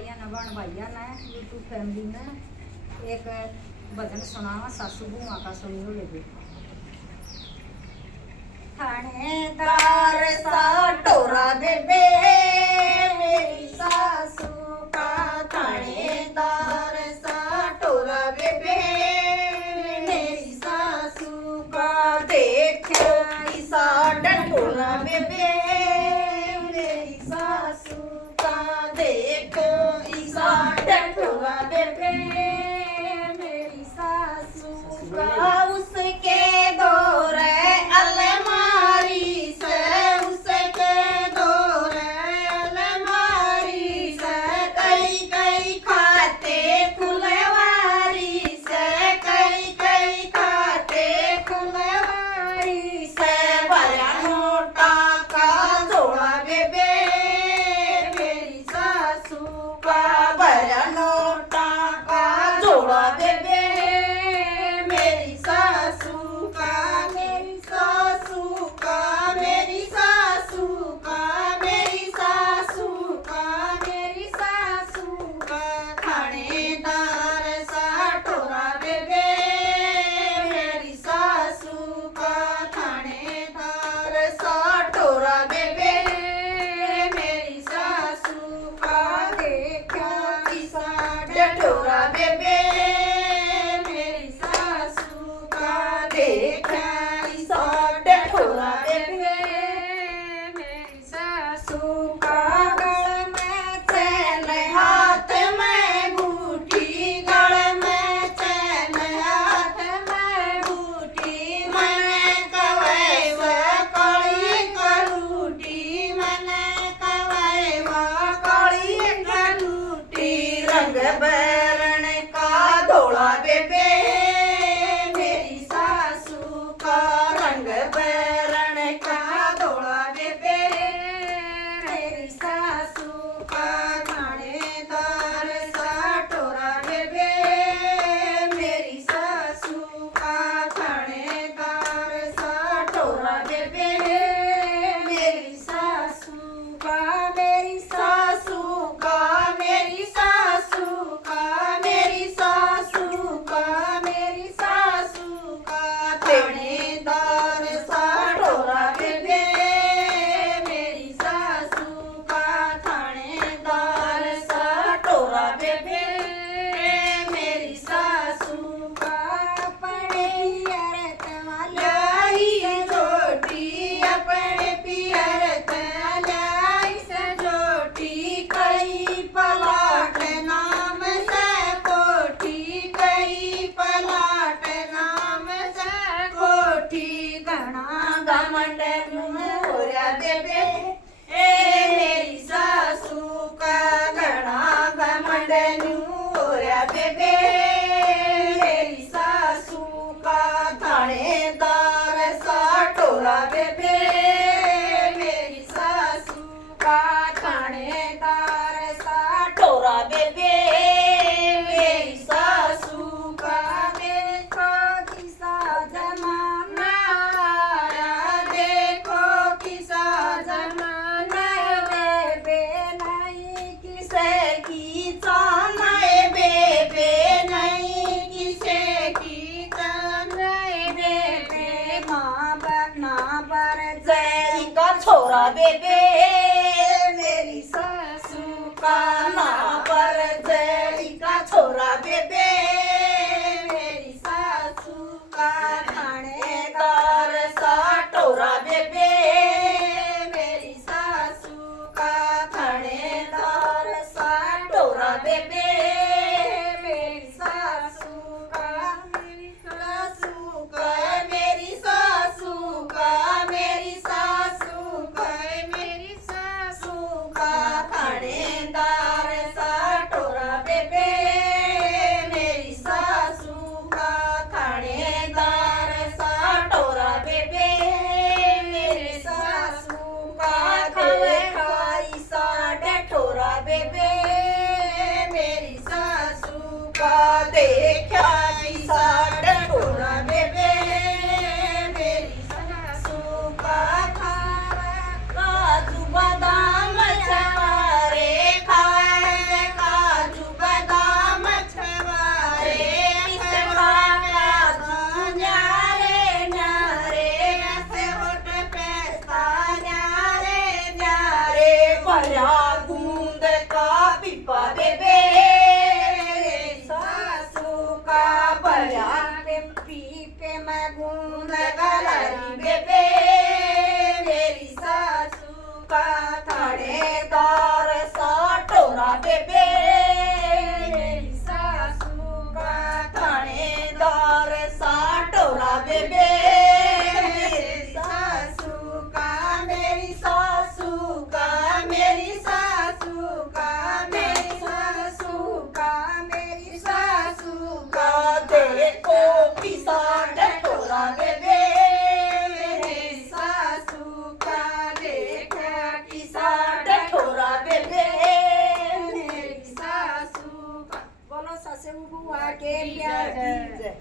भाइयों ने बहन भाइयों ने यूट्यूब फैमिली ने एक भजन सुनावा सासू बुआ का सुनियो लेगे। थानेदार सा टोरा बेबे मेरी सासू का, थानेदार सा टोरा बेबे मेरी सासू का, देखो ईसा डंडोरा बेबे मेरी सासू का, देखो ईसा डंडोरा बेबे मेरी सासू का। उसके दौरे अलमारी से, उसके दौरे अलमारी से, कई कई खाते फुलवारी से, कई कई खाते फुलवारी से, भरा नोटा का झोला बेबे मेरी सासू का, भरा नोटा का झोला बेबे मेरी सासू का, मेरी सासू का, मेरी सासू का, मेरी सासू का, मेरी सासू का, थानेदार सा टोरा बेबे मेरी सासू का, थानेदार सा टोरा बेबे मेरी सासू का, देखो ईसा डंडोरा बेबे मेरी सासू का, देखो ईसा डंडोरा बेबे मेरी सासू का। गल में चैन हाथ में बूटी, गल में चैन हाथ में बूटी, मैंने कवे व कड़ी करूटी, मैंने कवे व कड़ी करूटी, रंग बैरण का धोला बेबे मेरी सासू का, रंग बैरण का धोला बेबे मेरी सासू का, थानेदार सा टोरा बेबे मेरी सासू का, थानेदार सा टोरा बेबे मेरी सासू का, मेरी सासू का, मेरी सासू का, मेरी सासू का, मेरी सासू का, थानेदार सा टोरा बेबे मेरी सासू का, थानेदार सा टोरा बेबे मेरी सासू का। अपने पियर लाई जोटी, अपने पियर लाई से जोटी, कई पलाट नाम से कोठी, कई पलाट नाम से कोठी, घना घमंड होया बेबे मेरी सासू का, घना घमंड होया बेबे मेरी सासू का, थानेदार सा टोरा बेबे मेरी सासू का, थानेदार सा टोरा बेबे मेरी सासू का। देखो किसा जमाना आया, देखो किसा जमाना बेबे नहीं किसे की चाना बेबे, नहीं किसे की चाना बेबे, माँ बना पर जय का छोरा बेबे मेरी सासू का, माँ पर जय का छोरा बेबे मेरी सासू का, थानेदार सा टोरा बेबे मेरी सासू का, थानेदार सा टोरा बेबे मेरी सासू का, मेरी सासू का, मेरी सासू का, मेरी सासू का, मेरी सासू का, थानेदार सा टोरा बेबे मेरी सासू का, थानेदार सा टोरा बेबे मेरी सासू का, देखा ईसा डंडोरा बेबे मेरी सासू का, देखा ईसा डंडोरा बेबे मेरी सासू का, काजू बादाम चवारे खाए बेबे मेरी सासू का थानेदार सा टोरा बेबे मेरी सासू का मेरी सासू का मेरी सासू का मेरी सासू का मेरी सासू का देखो किसा टोरा बेबे मेरी सासू का देखो किसा टोरा बेबे मेरी सासू का। बोलो ससुर बुआ के प्यार की जय।